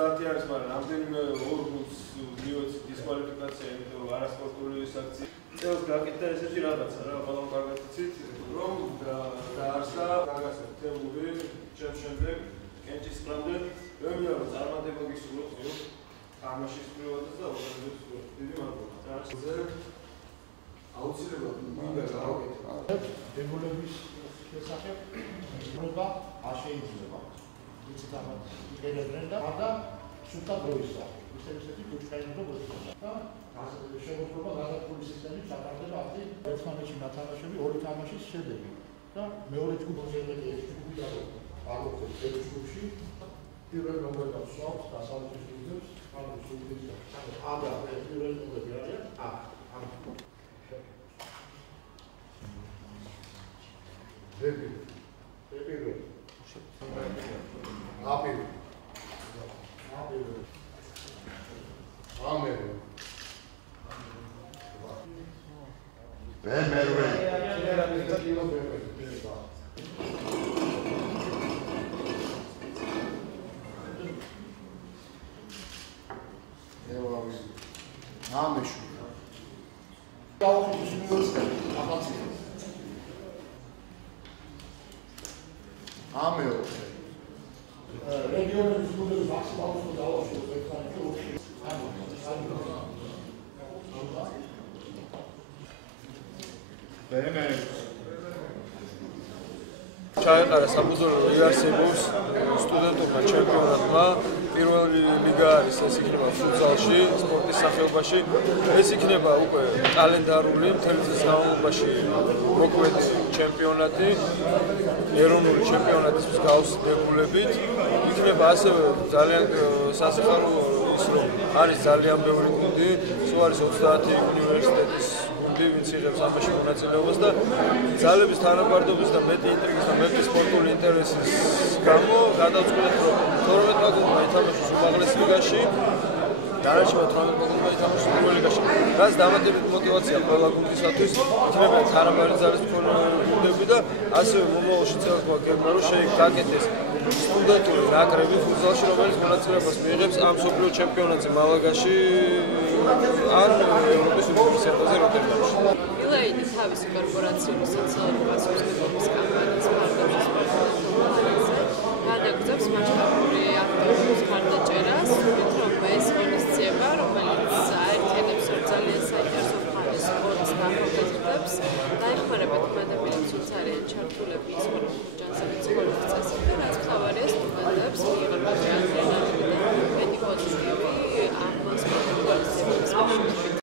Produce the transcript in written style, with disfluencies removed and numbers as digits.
30 არის, მაგრამ რამდენიმე ორ გუნდს მივეცი დისკვალიფიკაცია, იმიტომ რომ არასპორტული საქციე. წელს გაკეთდა ესეთი რაღაცა რა, ყველამ კარგად იცით, რომ დაარსდა გაგასეთებული ჩემ შემდეგ კენჭის ბრამდე, მე მინდა რომ წარმატება გისურვოთ თამაშის პირობითაც და ორგანიზების პირობითაც. დიდი მადლობა. დაარსზე აუცილებლად მინდა გავაკეთოთ დებულების შესახებ პრობა არ შეიძლება. იცით ახლა იყენებდნენ და სულთან დროისა. ისეთი კუჩკაინო მოხდა და შემოწმება გაზაფხულის სისტემით ჩატარდება ახლა ერთმანეთში ნათამაშები ორი თამაშის შედეგი და მეორე ჯგუფზე ჯგუფი დააყენეს ერთ ჯგუფში პირველ ნომერს სვავს დასავლეთის ჯგუფს ანუ სულთის და პირველ ნომერს არის ჩაეყარა საბრძოლო იარსებობს სტუდენტურმა ჩემპიონატმა. პირველი ლიგა არის, ეს იქნება ფუტზალში, სპორტის სახეობაში. ეს იქნება უკვე კალენდარული მთელი წლის განმავლობაში მოქმედი ჩემპიონატი, ეროვნული ჩემპიონატის მსგავსი დებულებით. იქნება ასევე ძალიან სასიხარულო ის, რომ არის ძალიან ბევრი გუნდი, სულ არის 30 უნივერსიტეტის ვინც იღებს ამაში მონაწილეობას და ძალების თანაბარდობის და მეტი ინტრიგის და მეტი სპორტული ინტერესის გამო გადავწყვეტ, რომ 12 გუნდმა ითამაშოს უმაღლეს ლიგაში, დანარჩენმა 18 გუნდმა ითამაშოს პირველ ლიგაში. რაც დამატებით мотиваცია ყველა გუნდისათვის, იქნება თანაბარი ძალის მქონე გუნდები და ასევე მომავალში წელს გვაგებმა რომ შეიკეთეს სტუდენტური ნაკრები ფუტზალში, რომელიც მონაწილეობას მიიღებს ამ მსოფლიო ჩემპიონატზე მალაგაში ან ევროპის უნივერსიტეტზე როტერდამში. ილეიდი თავისი კორპორაციული სოციალური პასუხისმგებლობის კამპანიის ფარგლებს